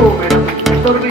Madam ఇంతవరకు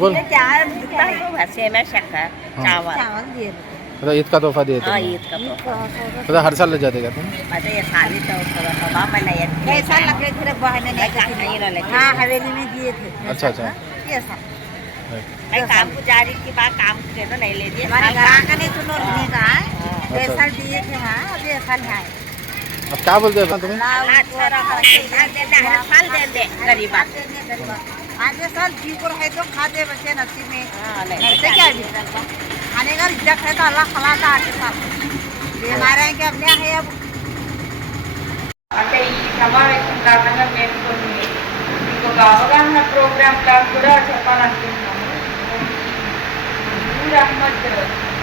बोल सेना शक्कर चावल मतलब ईद का तोहफा दिए थे। ईद का तोहफा मतलब हर साल ले जाते क्या तुम? अरे ये साली तो बाबा मैं नहीं कैसा लग रहे थे बहने नहीं रहे हाँ हवेली में दिए थे। अच्छा अच्छा कैसा मैं काम को जा रही थी बात काम के तो नहीं ले दिए हमारे घर का नहीं सुनो नहीं कहा पैसा दिए थे हाँ अभी साल है अब क्या बोलते हैं तुम्हें? अच्छा रखा हर साल दे दे गरीब आगे साल जी को है तो खाते बच्चे नसीब में ऐसे क्या भी खाने का रिजक है तो अल्लाह खलाता आगे साल हमारे हैं कि अपने है अब అంటే ఈ సమావేశం కారణంగా మేము కొన్ని మీకు ఒక అవగాహన ప్రోగ్రామ్ లాగా కూడా చెప్పాలనుకుంటున్నాము. నూర్ అహ్మద్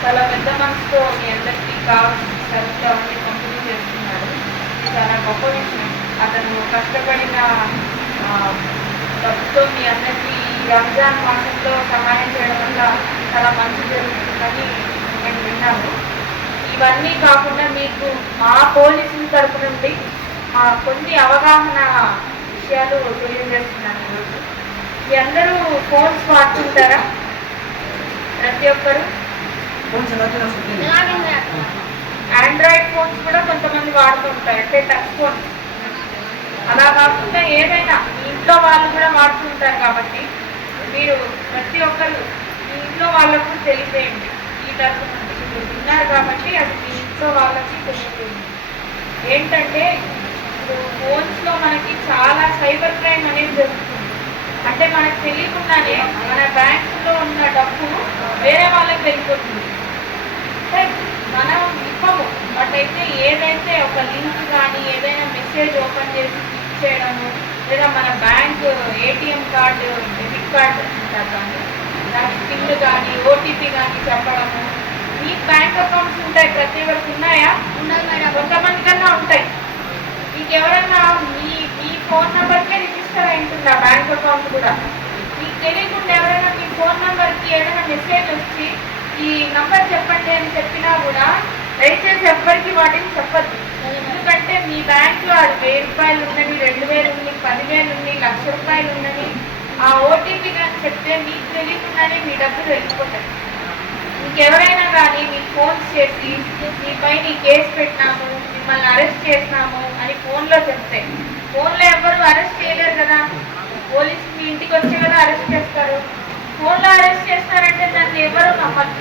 చాలా పెద్ద మనసుతో మీ అందరికీ కావాల్సిన సరుకులు అవన్నీ పంపిణీ చేస్తున్నారు. ఇది చాలా గొప్ప విషయం. అతను కష్టపడిన డబ్బుతో మీ అందరికీ రంజాన్ మాసంలో సహాయం చేయడం వల్ల చాలా మంచి జరుగుతుందని నేను విన్నాను. ఇవన్నీ కాకుండా మీకు మా పోలీసుల తరపు నుండి కొన్ని అవగాహన విషయాలు తెలియజేస్తున్నాను. ఈరోజు మీ అందరూ ఫోన్స్ వాడుతుంటారా? ప్రతి ఒక్కరు ఆండ్రాయిడ్ ఫోన్స్ కూడా కొంతమంది వాడుతుంటారు, అంటే టచ్ ఫోన్స్. అలా కాకుండా ఏదైనా మీ ఇంట్లో వాళ్ళు కూడా వాడుతుంటారు కాబట్టి మీరు ప్రతి ఒక్కరు మీ ఇంట్లో వాళ్ళకు తెలియజేయండి. ఈ తరపు నుండి మీరు విన్నారు కాబట్టి అది మీ ఇంట్లో వాళ్ళకి తెలియజేయండి. ఏంటంటే ఇప్పుడు ఫోన్స్లో మనకి చాలా సైబర్ క్రైమ్ అనేది జరుగుతుంది. అంటే మనకు తెలియకుండానే మన బ్యాంకులో ఉన్న డబ్బు వేరే వాళ్ళకి వెళ్ళిపోతుంది. అంటే మనం ఇవ్వము, బట్ అయితే ఏదైతే ఒక లింక్ కానీ ఏదైనా మెసేజ్ ఓపెన్ చేసి క్లిక్ చేయడము, లేదా మన bank ATM card debit card అంటారు కానీ దాని పిన్ కానీ ఓటీపీ కానీ చెప్పడము. మీ బ్యాంక్ అకౌంట్స్ ఉంటాయి, ప్రతి ఒక్కరికి ఉన్నాయా? కొంతమంది కన్నా ఉంటాయి. మీకు ఎవరన్నా మీ ఫోన్ నెంబర్కే రిజిస్టర్ అయి ఉంటుంది ఆ బ్యాంక్ అకౌంట్ కూడా. మీకు తెలియకుండా ఎవరైనా మీ ఫోన్ నెంబర్కి ఏదైనా మెసేజ్ వచ్చి ఈ నంబర్ చెప్పండి అని చెప్పినా కూడా దయచేసి ఎవ్వరికి వాటిని చెప్పద్దు. ఎందుకంటే మీ బ్యాంకులో అది 1000 రూపాయలు ఉన్నది, 2000 ఉంది, 10,000 ఉంది, 1,00,000 రూపాయలు ఉన్నది. ఆ ఓటీపీ కానీ చెప్తే మీకు తెలియకుండానే మీ డబ్బులు వెళ్ళిపోతాయి. ఇంకెవరైనా కానీ మీకు ఫోన్స్ చేసి మీపై కేసు పెట్టినాము, మిమ్మల్ని అరెస్ట్ చేసినాము అని ఫోన్లో చెప్తే, ఫోన్లో ఎవరు అరెస్ట్ చేయలేరు కదా, పోలీసు మీ ఇంటికి వచ్చే కదా అరెస్ట్ చేస్తారు. ఫోన్లో అరెస్ట్ చేస్తారంటే దాన్ని ఎవరు నమ్మరు.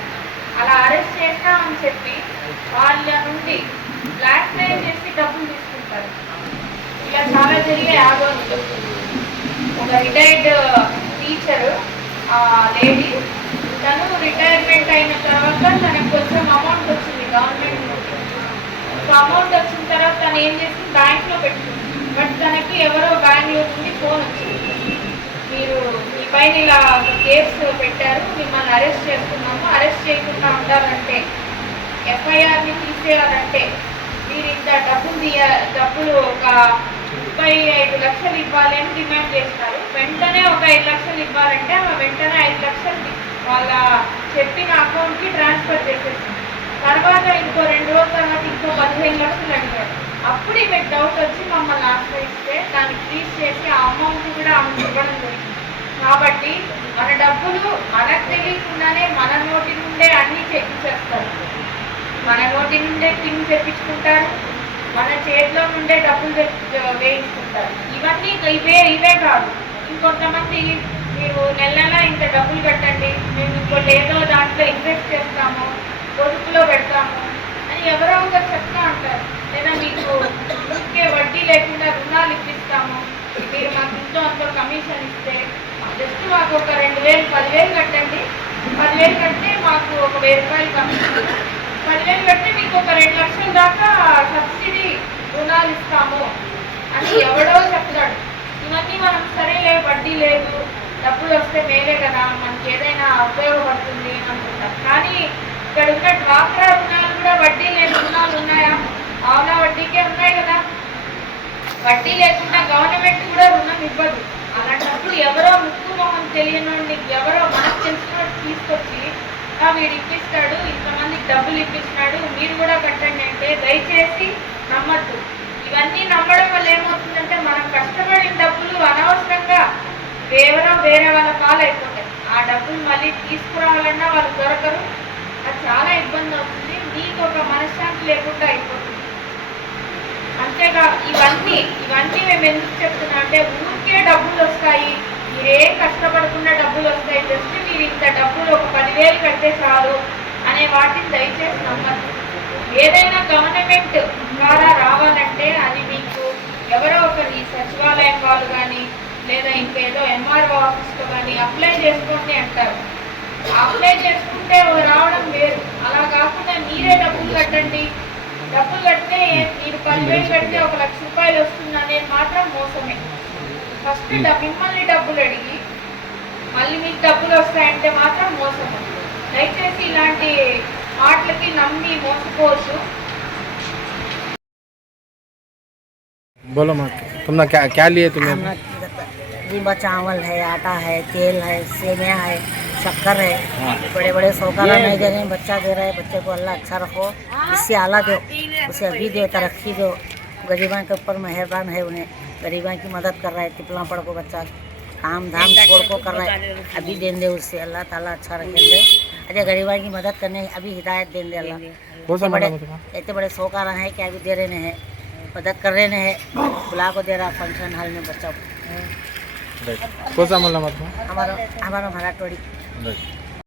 అలా అరెస్ట్ చేస్తామని చెప్పి వాళ్ళ నుండి బ్లాక్మెయిల్ చేసి డబ్బులు తీసుకుంటారు. ఇలా చాలా జరిగే ఆగోలు. ఒక రిటైర్డ్ టీచర్ లేడీ, తను రిటైర్మెంట్ అయిన తర్వాత తనకు కొంచెం అమౌంట్ వచ్చింది గవర్నమెంట్ నుండి. అమౌంట్ వచ్చిన తర్వాత తను ఏం చేసింది, బ్యాంక్లో పెట్టుకుంది. బట్ తనకి ఎవరో బెంగళూరు నుండి ఫోన్ వచ్చింది, మీరు మీ పైన ఇలా కేసు పెట్టారు, మిమ్మల్ని అరెస్ట్ చేస్తున్నాము, అరెస్ట్ చేయకుండా ఉండాలంటే ఎఫ్ఐఆర్ని తీసేయాలంటే మీరు ఇంత డబ్బులు ఒక 35 లక్షలు ఇవ్వాలి అని డిమాండ్ చేస్తారు. వెంటనే ఒక 5 లక్షలు ఇవ్వాలంటే వెంటనే 5 లక్షలు వాళ్ళ చెప్పిన అకౌంట్కి ట్రాన్స్ఫర్ చేసేసింది. తర్వాత ఇంకో 2 రోజుల తర్వాత ఇంకో 15 లక్షలు అడిగారు. అప్పుడు మీకు డౌట్ వచ్చి మమ్మల్ని ఆశ్రయిస్తే దాన్ని ఫ్రీజ్ చేసి ఆ అమౌంట్ కూడా ఆమెకు ఇవ్వడం జరిగింది. కాబట్టి మన డబ్బులు మనకు తెలియకుండానే మన నోటి నుండే అన్నీ చెప్పించేస్తారు. మన నోటి నుండే పిన్ తెప్పించుకుంటారు, మన చేతిలో నుండే డబ్బులు వేయించుకుంటారు. ఇవన్నీ ఇవే కాదు, ఇంకొంతమంది మీరు నెల నెల ఇంత డబ్బులు కట్టండి, మేము ఇంకోటి ఏదో దాంట్లో ఇన్వెస్ట్ చేస్తాము, పొదుపులో పెడతాము అని ఎవరో ఒకరు చెప్తా ఉంటారు. లేదా మీకు ఊరికే వడ్డీ లేకుండా రుణాలు ఇప్పిస్తాము, మీరు మాకు ఇంట్లో అంతో కమిషన్ ఇస్తే జస్ట్ మాకు ఒక 2,000 10,000 కట్టండి, 10,000 కడితే మాకు ఒక 1,000 రూపాయలు కమిషన్, 10,000 కడితే మీకు ఒక 2 లక్షల దాకా సబ్సిడీ రుణాలు ఇస్తాము అని ఎవడో చెప్తాడు. ఇవన్నీ మనం సరేలే వడ్డీ లేదు, డబ్బులు వస్తే మేలే కదా, మనకి ఏదైనా ఉపయోగపడుతుంది అని అనుకుంటాం. కానీ ఇక్కడ ఉన్న డ్వాక్రా రుణాలు కూడా వడ్డీ లేని రుణాలు ఉన్నాయా? ఆవుల వడ్డీకే ఉన్నాయి కదా. వడ్డీ లేకుండా గవర్నమెంట్ కూడా రుణం ఇవ్వదు. అలాంటప్పుడు ఎవరో ముక్కు మొహం తెలియని ఎవరో మనకు తెలిసిన తీసుకొచ్చి వీడు ఇప్పిస్తాడు, ఇంతమందికి డబ్బులు ఇప్పించినాడు, మీరు కూడా కట్టండి అంటే దయచేసి నమ్మద్దు. ఇవన్నీ నమ్మడం వల్ల ఏమవుతుందంటే మనం కష్టపడిన డబ్బులు అనవసరంగా వేరే వాళ్ళ పాలైపోతాయి. ఆ డబ్బులు మళ్ళీ తీసుకురావాలన్నా వాళ్ళు దొరకరు, అది చాలా ఇబ్బంది అవుతుంది, నీకు ఒక మనశ్శాంతి లేకుండా అయిపోతుంది. అంతేగా ఇవన్నీ మేము ఎందుకు చెప్తున్నా అంటే ఊరికే డబ్బులు వస్తాయి, మీరేం కష్టపడకుండా డబ్బులు వస్తాయి, జస్ట్ మీరు ఇంత డబ్బులు ఒక 10,000 కడితే చాలు అనే వాటిని దయచేసి నమ్మద్దు. ఏదైనా గవర్నమెంట్ ద్వారా రావాలంటే అది మీకు ఎవరో ఒకరి సచివాలయం వాళ్ళు కానీ లేదా ఇంకేదో ఎంఆర్ఓ ఆఫీస్లో కానీ అప్లై చేసుకోండి అంటారు. అప్లై చేసుకుంటే రావడం వేరు. అలా కాకుండా మీరే డబ్బులు కట్టండి, డబ్బులు కడితే మీరు 10,000 కడితే 1 లక్ష రూపాయలు వస్తుంది అనేది మాత్రం మోసమే. ఫస్ట్ మిమ్మల్ని డబ్బులు అడిగి మళ్ళీ మీకు డబ్బులు వస్తాయంటే మాత్రం మోసం. దయచేసి ఇలాంటి మాటలకి నమ్మి మోసపోవచ్చు. बोलो माँ, तुमने क्या लिए तुम्हें? जिम्बा चावल है, आटा है, तेल है, सेमिया है, शक्कर है। बड़े बड़े सौकारा नहीं दे रहे हैं, बच्चा दे रहे हैं। बच्चे को अल्लाह अच्छा रखो, इससे आला दो, उसे अभी दो, तरक्की दो। गरीबों के ऊपर मेहरबान है, उन्हें गरीबों की मदद कर रहा है। टिपला पड़ को बच्चा काम धाम छोड़ को कर रहा है, अभी दें दे उससे अल्लाह ताला अच्छा रखेंगे। अजय गरीबों की मदद करने अभी हिदायत दें दे अल्लाह। इतने बड़े सौकारा हैं कि अभी दे रहे हैं, मदद कर रहे हैं। बुला को दे रहा फंक्शन हॉल में बच्चा को। कौन सा मोहल्ला? हमारा भराटोड़ी।